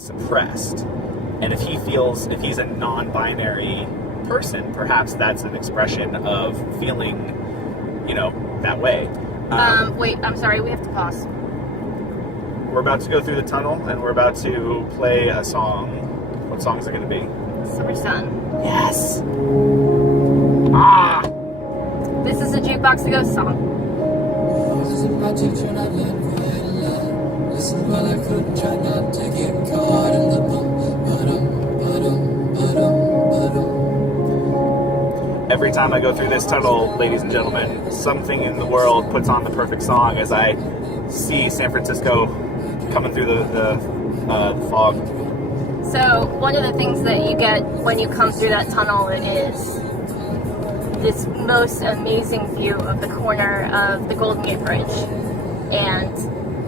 suppressed. And if he's a non-binary person, perhaps that's an expression of feeling, that way. Wait, I'm sorry, we have to pause. We're about to go through the tunnel, and we're about to play a song. What song is it going to be? Summer Sun. Yes! Ah! This is a Jukebox to Go song. Listen, well, I couldn't try not to get caught in the bump. Every time I go through this tunnel, ladies and gentlemen, something in the world puts on the perfect song as I see San Francisco coming through the fog. So, one of the things that you get when you come through that tunnel is this most amazing view of the corner of the Golden Gate Bridge. And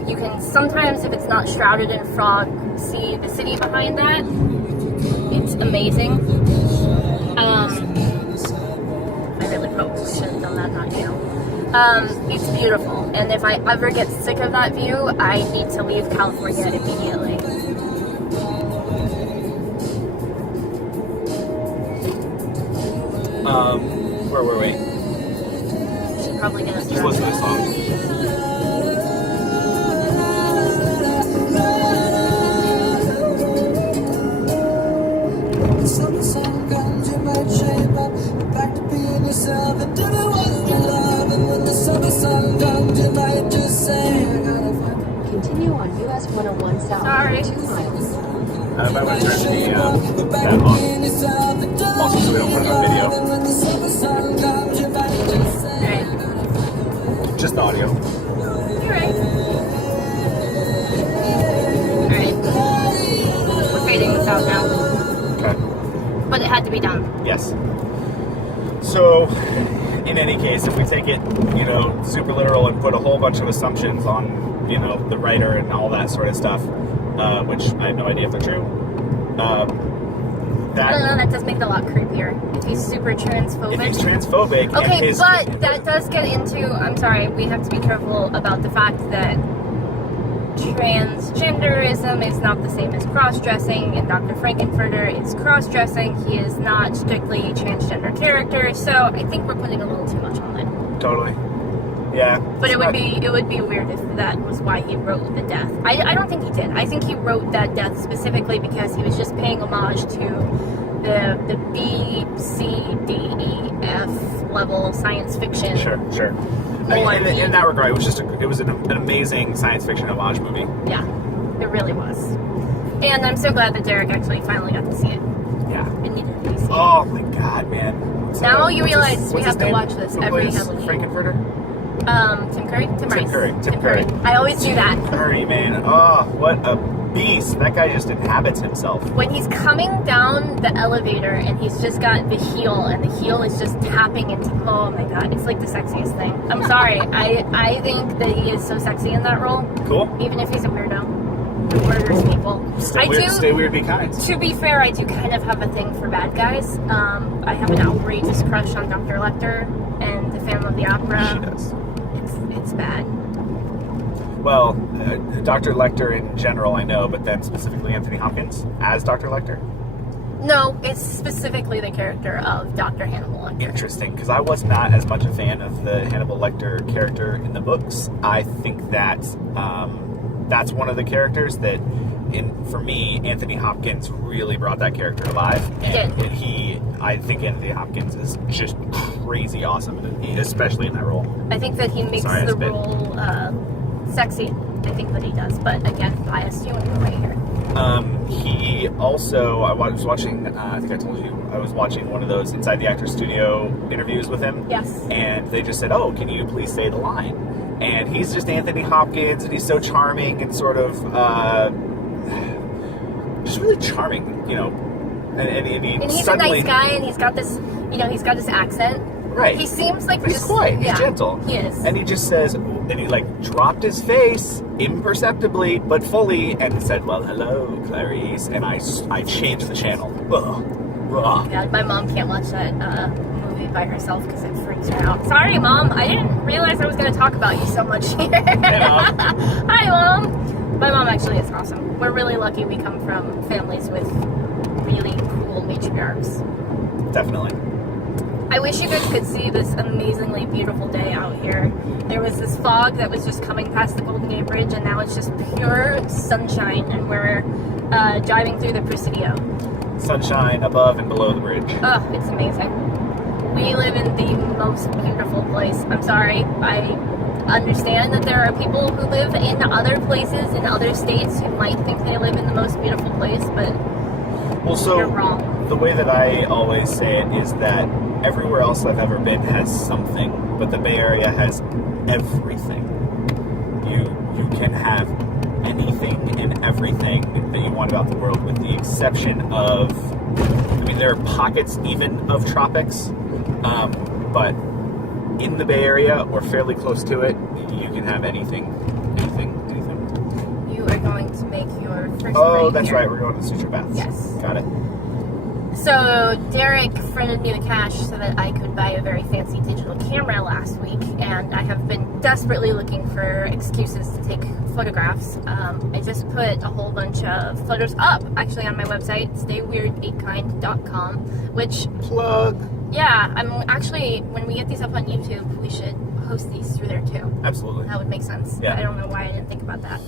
you can sometimes, if it's not shrouded in fog, see the city behind that. It's amazing. I really probably should have done that, not you. It's beautiful. And if I ever get sick of that view, I need to leave California immediately. Where were we? Should probably get us Just listen to the song. Continue on US 101 south. Sorry. 2 miles. I might want to turn that on. Also, so we don't put it on video. Alright. Just the audio. Alright. Alright. We're fading this out now. Okay. But it had to be done. Yes. So, in any case, if we take it, super literal and put a whole bunch of assumptions on, the writer and all that sort of stuff, which I have no idea if they're true. I don't know, that does make it a lot creepier. If he's super transphobic. If he's transphobic. Okay, but that does get into, I'm sorry, we have to be careful about the fact that transgenderism is not the same as cross-dressing, and Dr. Frankenfurter is cross-dressing. He is not strictly a transgender character, so I think we're putting a little too much on it. Totally. Yeah. But it would be weird if that was why he wrote the death. I don't think he did. I think he wrote that death specifically because he was just paying homage to the B, C, D, E, F level science fiction. Sure. In that regard, it was an amazing science fiction homage movie. Yeah, it really was. And I'm so glad that Derek actually finally got to see it. Yeah. It needed to be seen. Oh my God, man. Now you realize we have to watch this Who every plays Halloween. Frankenfurter? Tim Curry? Tim Curry. I always do that. Curry, man. Oh, what a beast. That guy just inhabits himself. When he's coming down the elevator and he's just got the heel and the heel is just tapping into, oh my God, it's like the sexiest thing. I'm sorry. I think that he is so sexy in that role. Cool. Even if he's a weirdo who murders people. Stay weird, be kind. To be fair, I do kind of have a thing for bad guys. I have an outrageous crush on Dr. Lecter and the Phantom of the Opera. She does. It's bad. Well, Dr. Lecter in general, I know, but then specifically Anthony Hopkins as Dr. Lecter? No, it's specifically the character of Dr. Hannibal Lecter. Interesting, because I was not as much a fan of the Hannibal Lecter character in the books. I think that that's one of the characters that, for me, Anthony Hopkins really brought that character alive. He did. I think Anthony Hopkins is just crazy awesome, especially in that role. I think that he makes the role sexy. I think that he does, but again, biased you in the way here. He also, I was watching, I think I told you, I was watching one of those Inside the Actors Studio interviews with him. Yes. And they just said, oh, can you please say the line? And he's just Anthony Hopkins, and he's so charming and sort of, just really charming, And he's a nice guy, and he's got this, he's got this accent. Right. He seems like he's quiet. He's gentle. He is. And he just says, then he dropped his face imperceptibly but fully and said, well, hello, Clarice. And I changed the channel. Ugh. Oh, God, my mom can't watch that movie by herself because it freaks her out. Sorry, Mom. I didn't realize I was going to talk about you so much here. Hey, Mom. Hi, Mom. My mom actually is awesome. We're really lucky we come from families with really cool matriarchs. Definitely. I wish you guys could see this amazingly beautiful day out here. There was this fog that was just coming past the Golden Gate Bridge, and now it's just pure sunshine, and we're driving through the Presidio. Sunshine above and below the bridge. Oh, it's amazing. We live in the most beautiful place. I'm sorry, I understand that there are people who live in other places, in other states, who might think they live in the most beautiful place, but Well, so you're wrong. the way that I always say it is that everywhere else I've ever been has something, but the Bay Area has everything. You can have anything and everything that you want about the world, with the exception of, I mean, there are pockets even of tropics, but in the Bay Area or fairly close to it, you can have anything. You are going to make your first Oh, break that's here. right. We're going to the Sutro Baths. Yes. Got it. So Derek fronted me the cash so that I could buy a very fancy digital camera last week, and I have been desperately looking for excuses to take photographs. I just put a whole bunch of photos up, actually, on my website, stayweirdbekind.com, which, Plug. yeah, I'm actually, when we get these up on YouTube, we should host these through there too. Absolutely. That would make sense. Yeah. I don't know why I didn't think about that.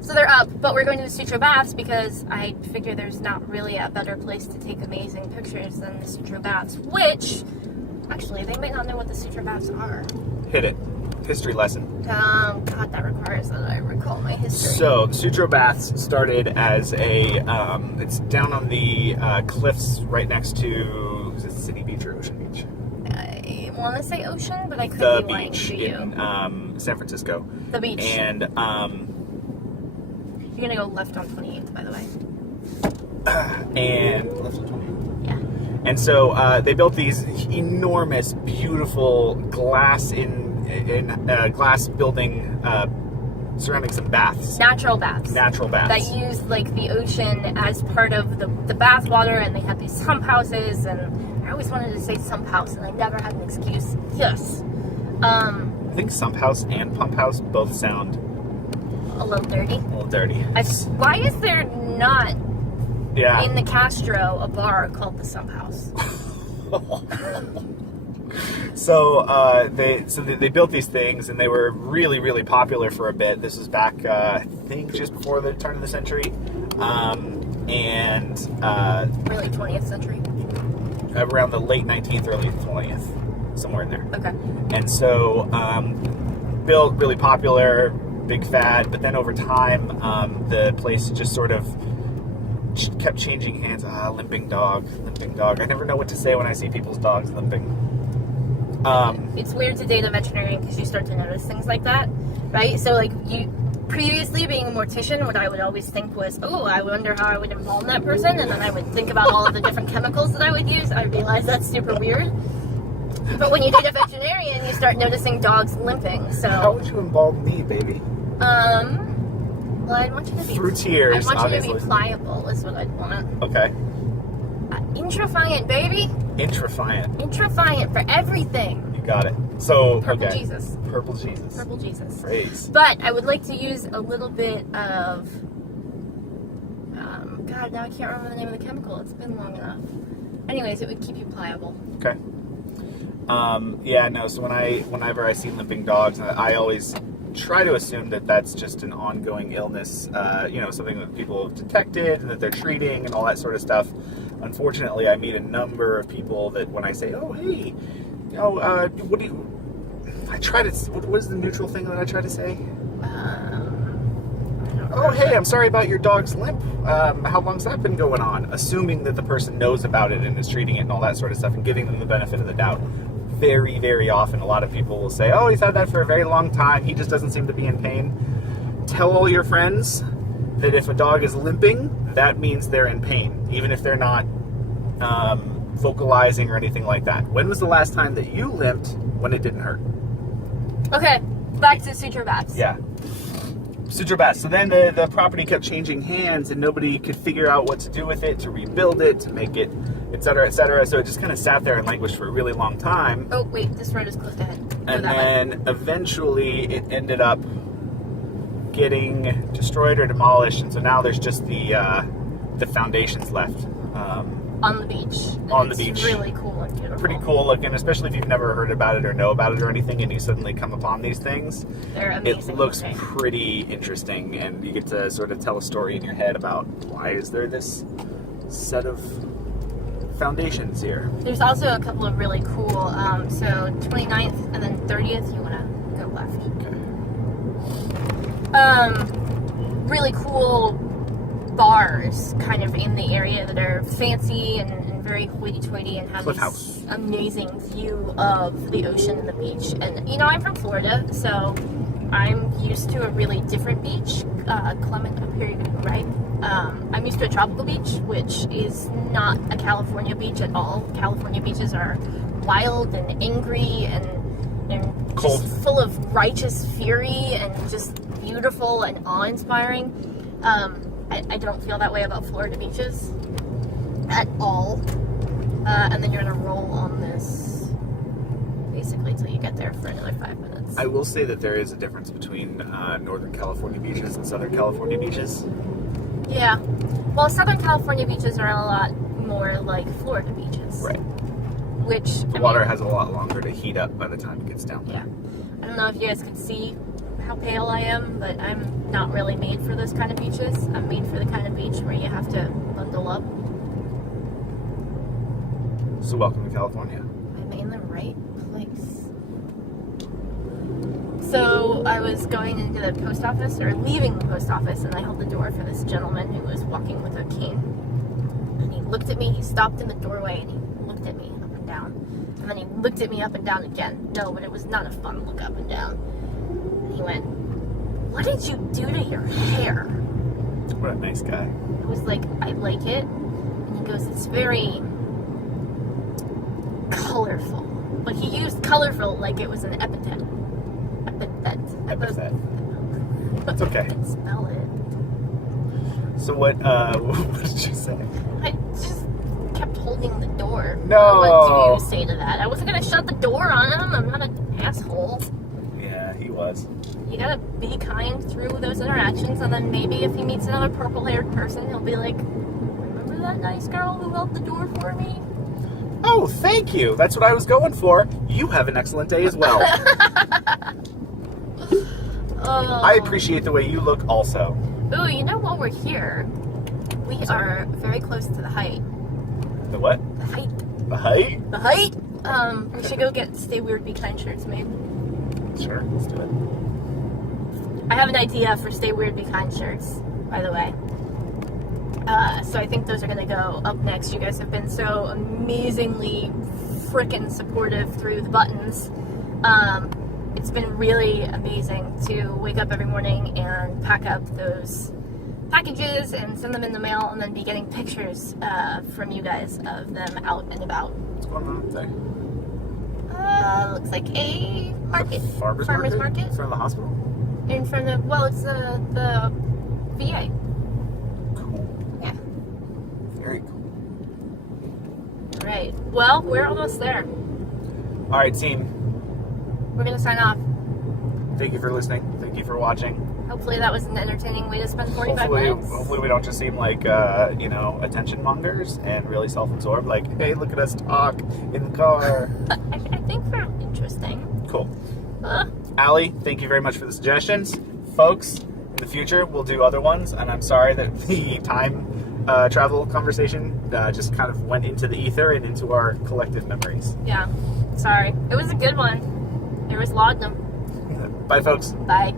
So they're up, but we're going to the Sutro Baths because I figure there's not really a better place to take amazing pictures than the Sutro Baths, which, actually, they might not know what the Sutro Baths are. Hit it. History lesson. God, that requires that I recall my history. So, the Sutro Baths started as a, it's down on the cliffs right next to, is it City Beach or Ocean Beach? I want to say ocean, but I could The be lying beach to you. in San Francisco. The beach. And, You're going to go left on 28th, by the way. Yeah. And so they built these enormous, beautiful glass glass building surrounding some baths. Natural baths. Natural baths. That use like the ocean as part of the bath water, and they have these sump houses, and I always wanted to say sump house, and I never had an excuse. Yes. I think sump house and pump house both sound A little dirty. a little dirty. Why is there not Yeah. in the Castro a bar called the Sump House? So they built these things, and they were really, really popular for a bit. This was back, I think, just before the turn of the century, and Really, 20th century. around the late 19th, early 20th, somewhere in there. Okay. And so built, really popular, big fad. But then over time, the place just sort of kept changing hands. Limping dog. I never know what to say when I see people's dogs limping. It's weird to date a veterinarian because you start to notice things like that, right? So, like, you previously being a mortician, what I would always think was, oh, I wonder how I would embalm that person, and then I would think about all of the different chemicals that I would use. I realize that's super weird. But when you date a veterinarian, you start noticing dogs limping. So, How would you embalm me, baby? well, I'd want you to be Through tears, I want you to obviously. be pliable, is what I'd want. Okay. Intrafiant, baby. Intrafiant. Intrafiant for everything. You got it. So, Purple okay. Jesus. Purple Jesus. Purple Jesus. Praise. But I would like to use a little bit of, God, now I can't remember the name of the chemical. It's been long enough. Anyways, it would keep you pliable. Okay. Yeah, no, so whenever I see limping dogs, I always try to assume that that's just an ongoing illness, something that people have detected and that they're treating and all that sort of stuff. Unfortunately, I meet a number of people that when I say, oh, hey, what do you... what is the neutral thing that I try to say? Oh, hey, I'm sorry about your dog's limp. How long's that been going on? Assuming that the person knows about it and is treating it and all that sort of stuff and giving them the benefit of the doubt. Very, very often, a lot of people will say, oh, he's had that for a very long time. He just doesn't seem to be in pain. Tell all your friends that if a dog is limping, that means they're in pain, even if they're not vocalizing or anything like that. When was the last time that you limped when it didn't hurt? Okay, back to Sutro Baths. Yeah. Sutro Baths. So then the property kept changing hands, and nobody could figure out what to do with it, to rebuild it, to make it, et cetera, et cetera. So it just kind of sat there and languished for a really long time. Oh, wait, this road is closed ahead. Go And that way. then eventually it ended up getting destroyed or demolished, and so now there's just the foundations left. On the beach. On the It's beach. really cool and beautiful. Pretty cool looking, especially if you've never heard about it or know about it or anything, and you suddenly come upon these things. They're amazing. It looks looking. pretty interesting, and you get to sort of tell a story in your head about why is there this set of foundations here. There's also a couple of really cool, so 29th and then 30th, you want to go left. Really cool bars kind of in the area that are fancy and very hoity-toity and have Cliff this House. amazing view of the ocean and the beach. And, you know, I'm from Florida, so I'm used to a really different beach. Clement, up here, right? I'm used to a tropical beach, which is not a California beach at all. California beaches are wild and angry and Cold. just full of righteous fury and just beautiful and awe-inspiring. I don't feel that way about Florida beaches at all. And then you're gonna roll on this basically till you get there for another 5 minutes. I will say that there is a difference between Northern California beaches and Southern California beaches. Yeah. Well, Southern California beaches are a lot more like Florida beaches. Right. Which The water has a lot longer to heat up by the time it gets down there. Yeah. I don't know if you guys can see how pale I am, but I'm not really made for those kind of beaches. I'm made for the kind of beach where you have to bundle up. So welcome to California. I'm in the right place. So I was going into the post office, or leaving the post office, and I held the door for this gentleman who was walking with a cane. And he looked at me, he stopped in the doorway, and he looked at me up and down. And then he looked at me up and down again. No, but it was not a fun look up and down. And he went, "What did you do to your hair?" What a nice guy. I was like, "I like it." And he goes, "It's very colorful." But he used colorful like it was an epithet. Epithet. That's okay. I can spell it. So what did you say? I just kept holding the door. No. What do you say to that? I wasn't gonna shut the door on him. I'm not an asshole. Yeah, he was. You gotta be kind through those interactions, and then maybe if he meets another purple-haired person, he'll be like, "Remember that nice girl who held the door for me?" Oh, thank you. That's what I was going for. You have an excellent day as well. Oh. I appreciate the way you look also. Ooh, you know, while we're here, we are very close to the height. The what? The height. The height? The height? We should go get Stay Weird, Be Kind shirts made. Sure, let's do it. I have an idea for Stay Weird, Be Kind shirts, by the way. So I think those are gonna go up next. You guys have been so amazingly frickin' supportive through the buttons. It's been really amazing to wake up every morning and pack up those packages and send them in the mail, and then be getting pictures from you guys of them out and about. What's going on there? Looks like a market. Farmer's market? In front of the hospital? In front of, well, it's the VA. Cool. Yeah. Very cool. Right. Well, we're almost there. All right, team. We're gonna sign off. Thank you for listening. Thank you for watching. Hopefully that was an entertaining way to spend 45 minutes. Hopefully we don't just seem like, attention mongers and really self-absorbed. Like, hey, look at us talk in the car. I think we're interesting. Cool. Allie, thank you very much for the suggestions. Folks, in the future, we'll do other ones. And I'm sorry that the time travel conversation just kind of went into the ether and into our collective memories. Yeah. Sorry. It was a good one. There was laudanum. Bye, folks. Bye.